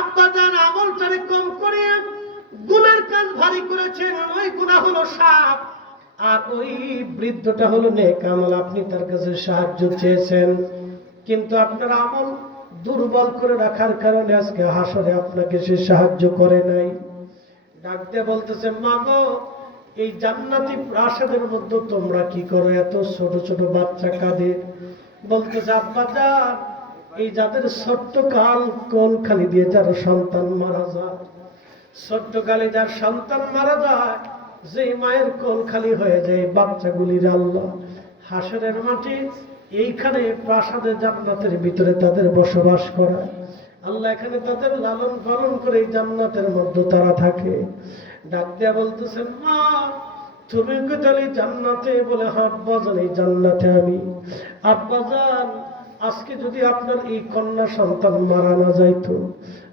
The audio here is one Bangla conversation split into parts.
আব্বাজান আমলটারে কম করে গুনার কাজ ভারী করেছেন। ওই গুনাহ হলো সাপ, আর ওই বৃদ্ধটা হলো নেক আমল। আপনি তার কাছে সাহায্য চেয়েছেন, কিন্তু আপনার আমল দুর্বল করে রাখার কারণে আজকে হাসরে আপনাকে সে সাহায্য করে নাই। ডাক দিয়ে বলতেছে, মা গো, এই জান্নাতি প্রাসাদের মধ্যে তোমরা কি করো? এত ছোট ছোট বাচ্চা কাঁদে। বলতেছে, আব্বাজান, এই যাদের ছোট্ট কোল খালি দিয়ে যার সন্তান মারা যায়, ছোট্ট কালে যার সন্তান মারা যায়, যে মায়ের কোল খালি হয়ে যায়, বাচ্চাগুলির আল্লাহ হাসরের মাঠে এইখানে প্রাসাদে জান্নাতের ভিতরে তাদের বসবাস করায়। আল্লাহ এখানে তাদের লালন পালন করে এই জান্নাতের মধ্যে তারা থাকে। ডাক দিয়া বলতেছেন, মা তুমি কি তাহলে জান্নাতে? বলে, হ্যাঁ আব্বাজান, এই জান্নাতে আমি। আব্বাজান, আজকে যদি আপনার এই কন্যা সন্তান মারা না যাইতো,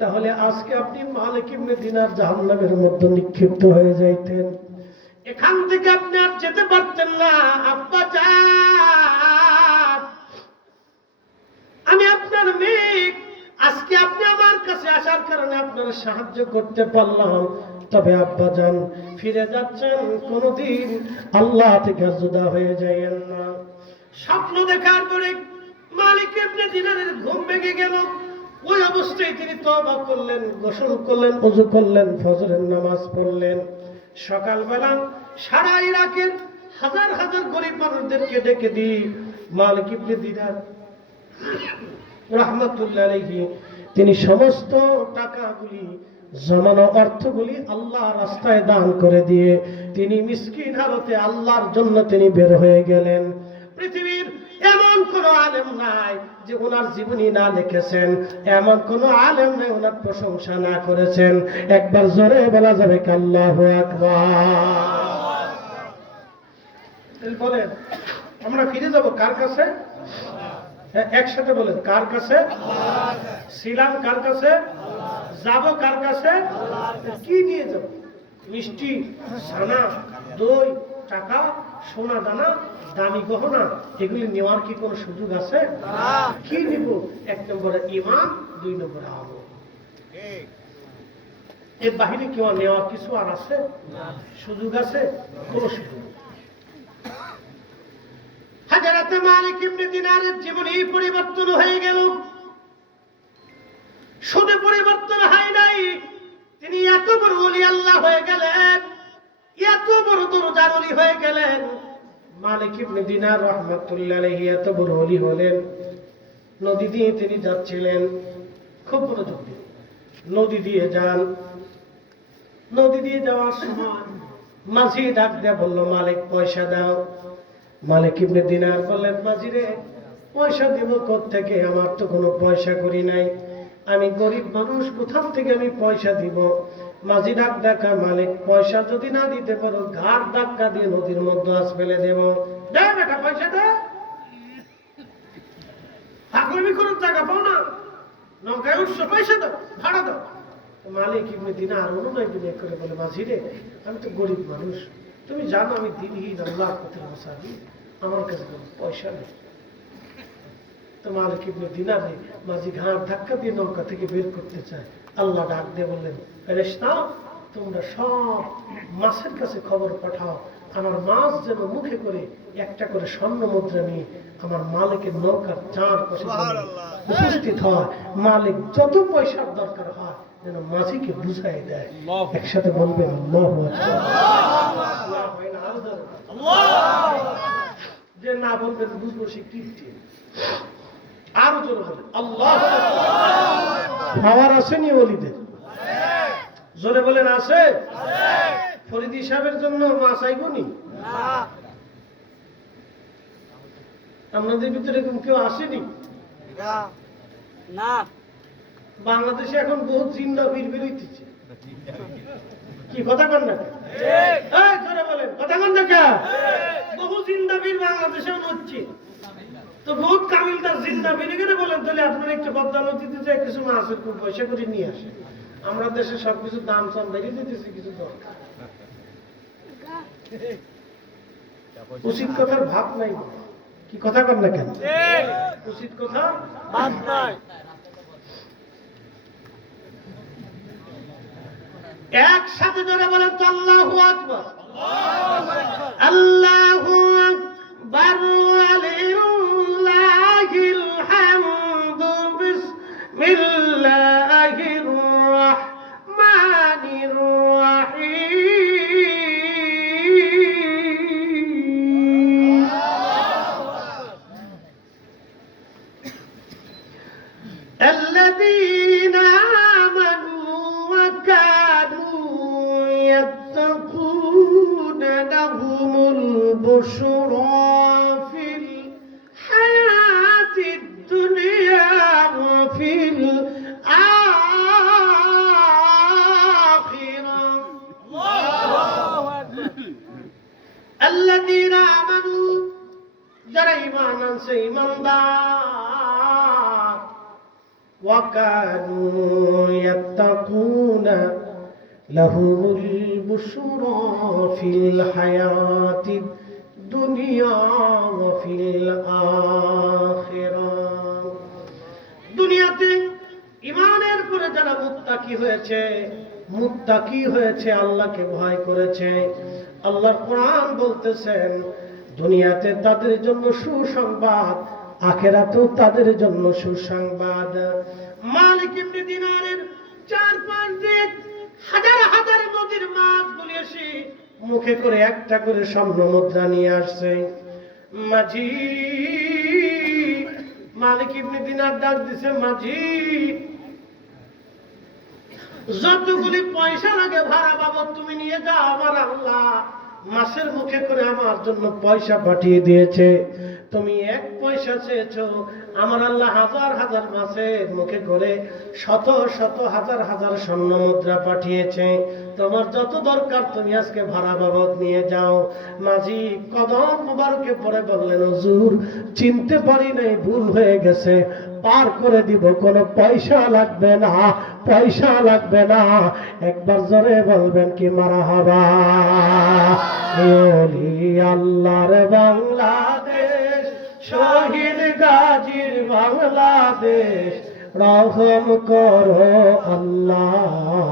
তাহলে আজকে আপনি মালিক ইবনে দিনার জাহান্নামের মধ্যে নিক্ষিপ্ত হয়ে যাইতেন। এখান থেকে আপনি আর যেতে পারতেন না। আব্বাজান, আমি আপনার মেয়ে, আজকে আপনি আমার কাছে আসার কারণে আপনার সাহায্য করতে পারলাম। তবে আব্বাজান, ফিরে যাচ্ছেন, কোনদিন আল্লাহ থেকে জুদা হয়ে যাইয়েন না। স্বপ্ন দেখার পরে মালিক ইবনে দিনারের ঘুম ভেঙে গেল। ওই অবস্থায় তিনি তওবা করলেন, গোসল করলেন, ওযু করলেন, ফজরের নামাজ পড়লেন। সকালবেলা সারা ইরাকের হাজার হাজার গরিব মানুষদেরকে ডেকে দিয়ে মালিক ইবনে দিনার রাহমাতুল্লাহ আলাইহি তিনি সমস্ত টাকাগুলি, জমানো অর্থগুলি আল্লাহ রাস্তায় দান করে দিয়ে তিনি মিসকিন হালতে আল্লাহর জন্য তিনি বের হয়ে গেলেন। পৃথিবীর এমন কোন আলেম নাই যে ওনার জীবনী না লিখেছেন, এমন কোন আলেম নাই ওনার প্রশংসা না করেছেন। একবার জোরে বলা যাবে আল্লাহু আকবার। বলেন, আমরা ফিরে যাব কার কাছে? একসাথে বলেন, কার কাছে? ছিলাম কার কাছে? যাব কার কাছে? কি নিয়ে যাব? মিষ্টি, ছানা, দই, টাকা, সোনা দানা, দামি গহনা, এগুলি নেওয়ার কি কোনো সুযোগ আছে? কি নিব? এক নম্বরে ঈমান, দুই নম্বরে আমল। এর বাহিরে কি নেওয়ার কিছু আর আছে? সুযোগ আছে? কোন সুযোগ? হযরত মালিক ইবনে দিনারের জীবনী পরিবর্তন হয়ে গেল। শুধু পরিবর্তন হয় নাই, তিনি এত বড় ওলি আল্লাহ হয়ে গেলেন, এত বড় দরজার ওলি হয়ে গেলেন। মালিক ইবনে দিনার রাহমাতুল্লাহ আলাইহি এত বড় ওলি হলেন। নদী দিয়ে তিনি যাচ্ছিলেন, খুব বড় যুদ্ধ, নদী দিয়ে যান। নদী দিয়ে যাওয়ার সময় মাঝি ডাক দিয়ে বলল, মালিক পয়সা দাও। মালিক ইবনে দিনার বললেন, মাঝি রে, পয়সা দিব কোত্থেকে? আমার তো কোনো পয়সা করি নাই, আমি গরিব মানুষ, কোথা থেকে আমি পয়সা দিব? মাঝি ডাক দেখা, মালিক পয়সা যদি না দিতে পারো, ঘাট ধাক্কা দিয়ে নদীর মধ্যে আজ ফেলে দেব। দে বেটা, পয়সা দে। পাগলামি করার জায়গা পাও না, নৌকায় উঠছো, পয়সা দাও, ভাড়া দাও। মালিক ইবনে দিনার অনুনয় বিনয় করে বলে, মাঝি রে, আমি তো গরিব মানুষ, তুমি জানো আমি দিনহীন, আল্লাহর পথে মুসাফির, আমার কাছে কোনো পয়সা নেই। তো মালিক ইবনে দিনার মাঝি ঘাট ধাক্কা দিয়ে নৌকা থেকে বের করতে চায়। আল্লাহ ডাক দিয়ে বললেন, ফেরেশতা, তোমরা সব মাছের কাছে খবর পাঠাও, আমার মাছ যেন মুখে করে একটা করে স্বর্ণ মুদ্রা নিয়ে আমার মালিকের নৌকার চারপাশে উপস্থিত হয়। মালিক যত পয়সার দরকার হয় যেন মাঝিকে বুঝাই দেয়। একসাথে বলবেন আল্লাহু আকবার। যে না বলবেন বুঝবো সে কীর্তি। আরো জোরে বলেন আল্লাহু আকবার। পাওয়ার আসেনি ওলিদের? জোরে বলেন আছে? ফরিদি সাহেবের জন্য মাছ আইবনি? আপনাদের ভিতরে এরকম কেউ আসেনি? না। বাংলাদেশে এখন বহুত জিন্দা বীর বেরোইতেছে। কি কথা কন না? জোরে বলেন, কথা কন না কে? বহু জিন্দা বীর বাংলাদেশে হচ্ছে। তো বহুত কামিলদার জিন্দা বীর এখানে বলেন, তাহলে আপনার একটু বদলা নদীতে যায় কিছু মাছের খুব পয়সা করে নিয়ে আসে। আমরা দেশে সবকিছু দাম চাম বেরিয়ে দিতেছি, কিছু দরকার উচিত কথার ভাব নাই। কি কথা কন না কেন? উচিত কথা ভাব নাই। একসাথে জোরে বলেন তো আল্লাহু আকবার। আল্লাহু আকবার ওয়ালিল্লাহিল হামদু বিসমিল্লাহির রাহমানির রাহিম। الذين آمنوا وكانوا يتقون لهم البشرى في الحياة الدنيا وفي الآخرة. الذين آمنوا যারা ঈমান আনছে ঈমানদার وكانوا يتقون لهم البشرى في الحياة الدنيا وفي الآخرة. দুনিয়াতে ঈমানের পরে যারা মুত্তাকি হয়েছে আল্লাহকে ভয় করেছে, আল্লাহর কোরআন বলতেছেন দুনিয়াতে তাদের জন্য সুসংবাদ, আখিরাতেও তাদের জন্য সুসংবাদ। মালিক ইবনে দিনারের 4-5 দিন হাজার হাজার নদীর মাছগুলি এসে মুখে করে একটা করে স্বর্ণ মুদ্রা নিয়ে আসছে। মাঝি, মালিক ইবনে দিনার ডাক দিছে, মাঝি যতগুলি পয়সা লাগে ভাড়া বাবদ তুমি নিয়ে যাও, আমার আল্লাহ মাছের মুখে করে আমার জন্য পয়সা পাঠিয়ে দিয়েছে। তুমি 1 পয়সা চেয়েছো, আমার আল্লাহ হাজার হাজার মাছের মুখে করে শত শত হাজার হাজার স্বর্ণ মুদ্রা পাঠিয়েছে। তোমার যত দরকার তুমি আজকে ভাড়া বাবদ নিয়ে যাও। মাঝি কদম মুবারকে পড়ে বললেন, হুজুর চিনতে পারি নাই, ভুল হয়ে গেছে, পার করে দিব, কোনো পয়সা লাগবে না, পয়সা লাগবে না। একবার জোরে বলবেন কি মারহাবা। ওলি আল্লাহর বাংলাদেশ, শহীদ গাজীর বাংলাদেশ, রহম করো আল্লাহ,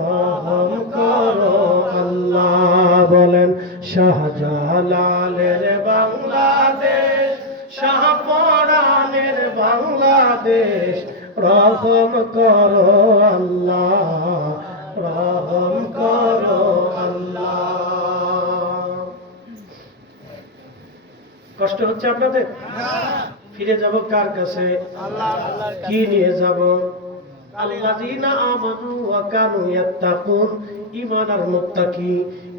রহম করো আল্লাহ। বলেন শাহজালালের বাংলাদেশ, শাহপরানের বাংলাদেশ, রহম করো আল্লাহ, রহম করো আল্লাহ। কষ্ট হচ্ছে আপনাদের? ফিরে যাব কার কাছে? কি নিয়ে যাব? আল্লাযীনা আমানু ওয়া কানু ইয়াত্তাকুন। ঈমান আর মুত্তাকি,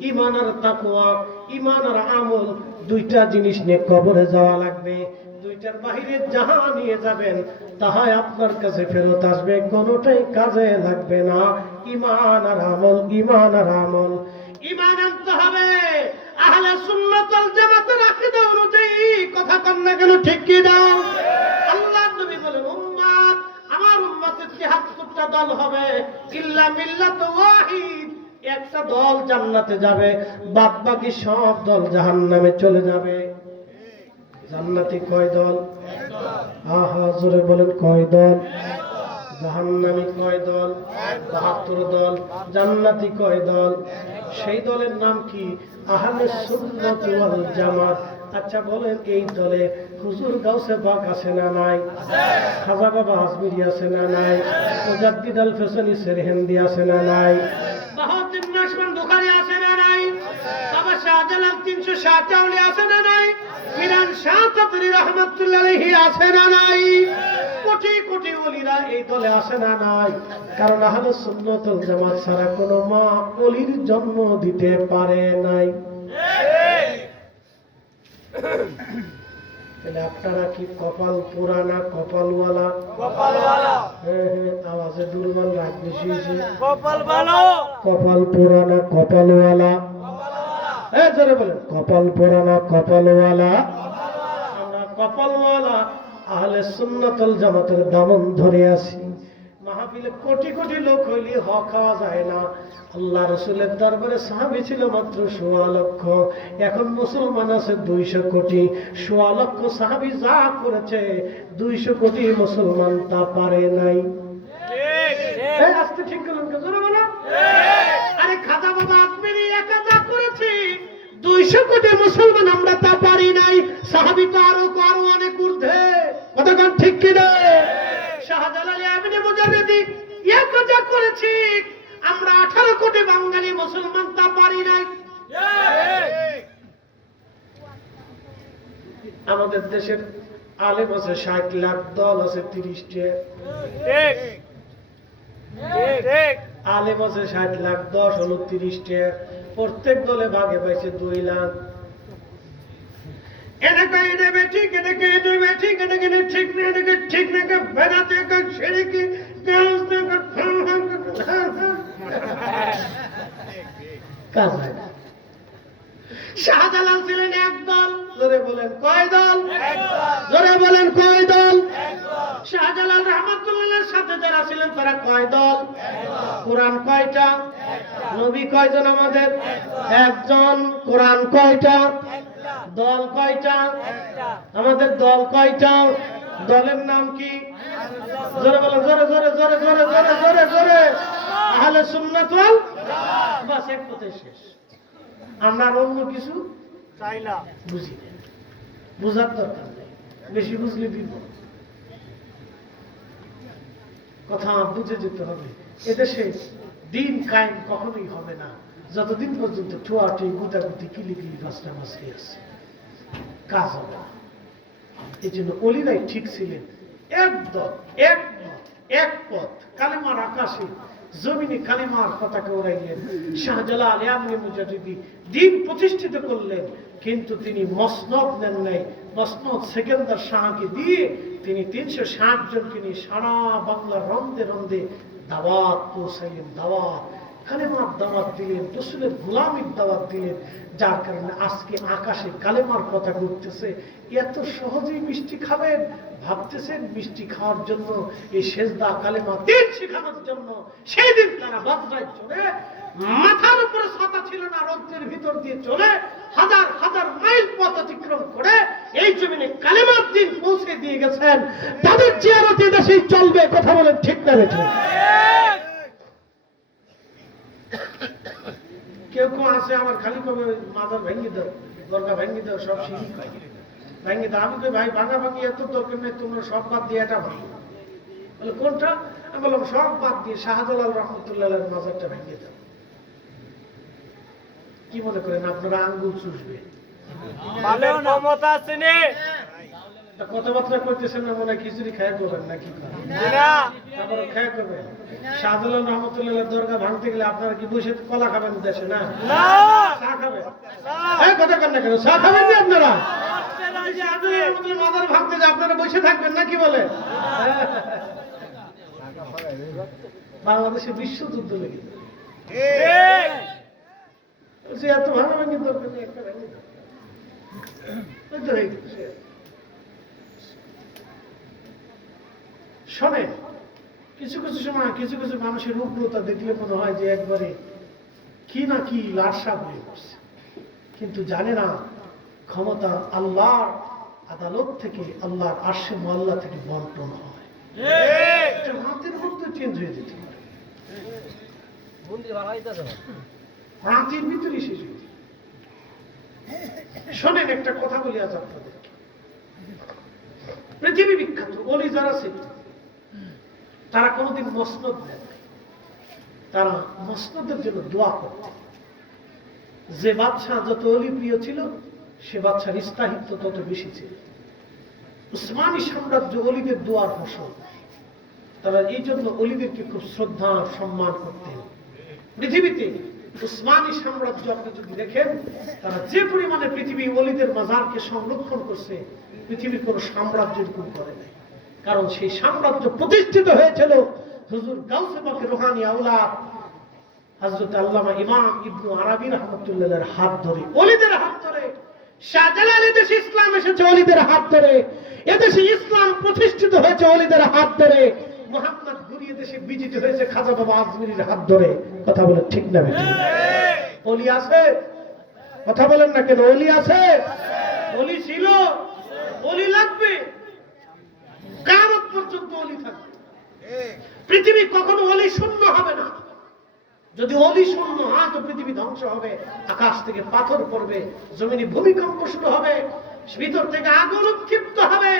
ঈমান আর তাকওয়া, ঈমান আর আমল, দুইটা জিনিস নিয়ে কবরে যাওয়া লাগবে। দুইটার বাহিরে যাহা নিয়ে যাবেন তাহাই আপনার কাছে ফেরত আসবে, কোনোটাই কাজে লাগবে না। ঈমান আর আমল, ঈমান আর আমল। ঈমান আনতে হবে আহলে সুন্নাত ওয়াল জামাতের আকীদা অনুযায়ী। কথা কন না কেন, ঠিক কি দাও? আল্লাহর নবী বলেন উম্মত, আমার উম্মতের ৭৩টা দল হবে, ইল্লা মিল্লাত ওয়াহিদ, একটা দল জান্নাতে যাবে, বাদ বাকি সব দল জাহান্নামে চলে যাবে। জান্নাতি কয় দল? আহা জোরে বলেন কয় দল? জাহান্নামী কয় দল? ৭২ দল। জান্নাতি কয় দল? সেই দলের নাম কি? আহলে সুন্নাত ওয়াল জামাত। আচ্ছা বলেন, এই দলে হুজুর গাউসে পাক আছে না নাই? খাজা বাবা আজমিরি আছে না নাই? মুজাদ্দিদ আল ফেসানি সেরহিন্দি আছে না নাই? বাহাউদ্দিন নাশবন্দি বুখারী আছে না নাই? বাবা শাহজালাল ৩৬০ আউলিয়া আছে না নাই? মিরান শাহ তাবরি রাহমাতুল্লাহ আলাইহি আছে না নাই? কোটি কোটি ওলিরা এই দলে আছে না নাই? কারণ আহলে সুন্নাত ওয়াল জামাত ছাড়া কোনো মা ওলির জন্ম দিতে পারে নাই। তাহলে আপনারা কি কপাল পোড়া না কপালওয়ালা? কপালওয়ালা। আওয়াজে দুর্বল রাগ বেশি হয়েছে। কপাল ভালো। কপাল পোড়া না কপালওয়ালা? কপালওয়ালা। জোরে বলেন, কপাল পোড়া না কপালওয়ালা? আমরা কপালওয়ালা আহলে সুন্নাত ওয়াল জামাতের দামন ধরে আছি। মাহফিলে কোটি কোটি লোক হইলে হক খাওয়া যায় না। আল্লাহ রাসূলের দরবারে সাহাবী ছিল মাত্র ১৬ লক্ষ, এখন মুসলমান আছে ২০০ কোটি। ১৬ লক্ষ সাহাবী যা করেছে ২০০ কোটি মুসলমান তা পারে নাই। ঠিক আস্তে ঠিক বলেন, জোরে বলো। 250 কোটি মুসলমান আমরা তা পারি নাই, সাহাবী তো আরো অনেক ঊর্ধ্বে। কতক্ষণ ঠিক কিনা? শাহজালাল ইবনে মুজাদ্দিদ এক যা করেছি, আমরা 18 কোটি বাঙালি মুসলমান তা পারি নাই। আমাদের দেশের আলেম আছে 60 লাখ, দল আছে 30টা। আলেম আছে 60 লাখ, 10 হলো 30টা। প্রত্যেক দলে ভাগে পাইছে 2 লাখ। এটাকে দেবে ঠিক, এটাকে দেবে ঠিক, এটাকে ঠিক না, এটাকে ঠিক না, বেদাতে ছেড়ে কি কাজ হয় না। শাহজালাল ছিলেন এক দল। জোরে বলেন কয় দল? জোরে বলেন কয় দল? শাহজালাল রহমাতুল্লাহর সাথে যারা ছিলেন তারা কয় দল? কোরআন কয়টা? নবী কয়জন আমাদের? একজন। কোরআন কয়টা? দল কয়টা? আমাদের দল কয়টা? দলের নাম কি? জোরে বলেন, জোরে জোরে জোরে জোরে জোরে জোরে জোরে। আহলে সুন্নাত ওয়াল জামাত। বাস, এক কথায় শেষ। আমরা অন্য কিছু চাই না, বুঝি না, বুঝার দরকার নেই, বেশি বুঝলে বিপদ। কথা বুঝে যেতে হবে। এদেশে দিন কায়েম কখনোই হবে না যতদিন পর্যন্ত ঠুয়াঠুই গুতাগুতি কিলিকিলি মাস্টারমাস্টারি আছে, কাজ হবে না। এই জন্য অলিরাই ঠিক ছিলেন, একদম এক পথ, কালেমার আকাশে জমিনে কালেমার পতাকা উড়াইলেন। শাহজালাল ইবনে মুজাদ্দিদ দিন প্রতিষ্ঠিত করলেন, কিন্তু তিনি মসনদ নেন নাই। মসনদ সেকেন্দার শাহকে দিয়ে তিনি 360 জনকে নিয়ে সারা বাংলার রন্দে রন্দে দাওয়াত পৌঁছাইলেন। দাওয়াত, কালেমার দাওয়াত দিলেন, রাসূলের গোলামীর দাওয়াত দিলেন, যার কারণে আজকে আকাশে কালেমার পতাকা উঠতেছে। এত সহজেই মিষ্টি খাবেন ভাবতেছেন? মিষ্টি খাওয়ার জন্য, এই সেজদা কালেমা দিন শেখানোর জন্য সেই দিন তারা বদরায় চলে, মাথার উপরে ছাতা ছিল না, রৌদ্রের ভিতর দিয়ে চলে হাজার হাজার মাইল পথ অতিক্রম করে এই জমিনে কালেমার দিন পৌঁছে দিয়ে গেছেন। তাদের জিয়ারতে দেশেই চলবে। কথা বলেন ঠিক না বেঠিক? কেউ কেউ আছে আমার খালি কবে মাজার ভেঙে দাও, দরগা ভেঙে দাও, সব শিরিক ভেঙে দাও। আমি কই ভাই ভাঙাভাঙি এত দরকার নেই, তোমরা সব বাদ দিয়ে এটা ভাঙো। বলে কোনটা? আমি বললাম সব বাদ দিয়ে শাহজালাল রহমতুল্লাহর মাজারটা ভেঙে দাও। কি মনে করেন আপনারা আঙ্গুল চুষবে? কথাবার্তা করতেছেন না, মনে হয় খিচুড়ি খায় করবেন নাকি? তারপরে খায় করবেন। শাহজালাল রহমতুল্লাহ দরগা ভাঙতে গেলে আপনারা কি বসে কলা খাবেন দেশে? না, চা খাবেন। কথা কন না কেন? চা খাবেন না আপনারা? মাদার ভাঙতে যে আপনারা বসে থাকবেন না, কি বলে? বাংলাদেশে বিশ্বযুদ্ধ লেগে এত ভাঙাভাঙি দরকার নেই, একটা ভেঙে শোনেন। কিছু কিছু সময় কিছু কিছু মানুষের উগ্রতা দেখলে মনে হয় যে একবারে কি না কি লাশা হয়ে পড়ছে, কিন্তু জানে না ক্ষমতা আল্লাহর আদালত থেকে, আল্লাহর আরশে মোয়াল্লা থেকে বন্টন হয়। হাতের মধ্যে চেঞ্জ হয়ে যেতে পারে, হাতের ভিতরে শেষ হয়ে যেতে। শোনেন, একটা কথা বলি আজ আপনাদের। পৃথিবী বিখ্যাত অলি যারা ছিল তারা কোনোদিন মসনদ নেন নাই, তারা মসনদের জন্য দোয়া করত। যে বাদশাহ যত অলি প্রিয় ছিল সে বাদশার স্থায়িত্ব তত বেশি ছিল। উসমানী সাম্রাজ্য অলিদের দোয়ার ফসল। তারা এই জন্য অলিদেরকে খুব শ্রদ্ধা সম্মান করতেন। পৃথিবীতে উসমানী সাম্রাজ্য আপনি যদি দেখেন, তারা যে পরিমাণে পৃথিবী অলিদের মাজারকে সংরক্ষণ করছে, পৃথিবীর কোন সাম্রাজ্য এরকম করে নাই। কারণ সেই সাম্রাজ্য প্রতিষ্ঠিত হয়েছিল হুজুর গাউসে পাকের রুহানি আওলাদ হযরত আল্লামা ইমাম ইবনে আরাবী রাহমাতুল্লাহর হাত ধরে, অলিদের হাত ধরে। শাহজালাল দেশে ইসলাম এসেছে অলিদের হাত ধরে, এদেশে ইসলাম প্রতিষ্ঠিত হয়েছে অলিদের হাত ধরে। মুহাম্মদ ঘুরিয়ে দেশে বিজিত হয়েছে খাজা বাবা আজমিরির হাত ধরে। কথা বলেন ঠিক না বেঠিক? অলি আছে? কথা বলেন না কেন? অলি আছে, অলি ছিল, অলি লাগবে, কিয়ামত পর্যন্ত অলি থাকবে। পৃথিবী কখনো অলি শূন্য হবে না। যদি অলি শূন্য হয় তো পৃথিবী ধ্বংস হবে, আকাশ থেকে পাথর পড়বে, জমিনে ভূমিকম্প শুরু হবে, ভিতর থেকে আগুন উৎক্ষিপ্ত হবে,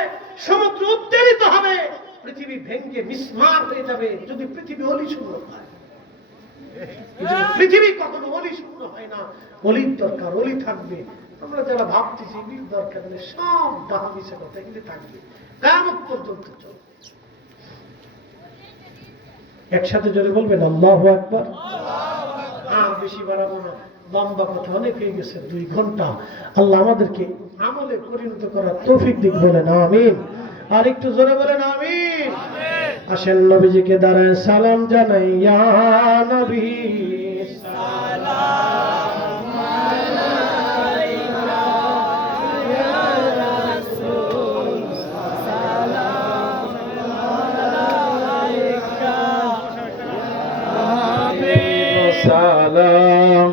সমুদ্র উত্তেজিত হবে, পৃথিবী ভেঙে মিসমার হয়ে যাবে যদি পৃথিবী অলি শূন্য হয়। পৃথিবী কখনো অলি শূন্য হয় না, অলির দরকার, অলি থাকবে। আমরা যারা ভাবতেছি অলির দরকার নেই, সব ডাহা মিশে কথা এগুলি থাকবে, কিয়ামত পর্যন্ত চলবে। একসাথে জোরে বলবেন আল্লাহু আকবার। বেশি বাড়াবো না, লম্বা কথা অনেক হয়ে গেছে, 2 ঘন্টা। আল্লাহ আমাদেরকে আমলে পরিণত করার তৌফিক দিক, বলেন আমিন। আর একটু জোরে বলেন আমিন। আসেন নবীজিকে দাঁড়ায় সালাম জানাই, ইয়া নবী সালাম আলাইকা, ইয়া রাসূল সালাম আলাইকা, ইয়া হাবিব সালাম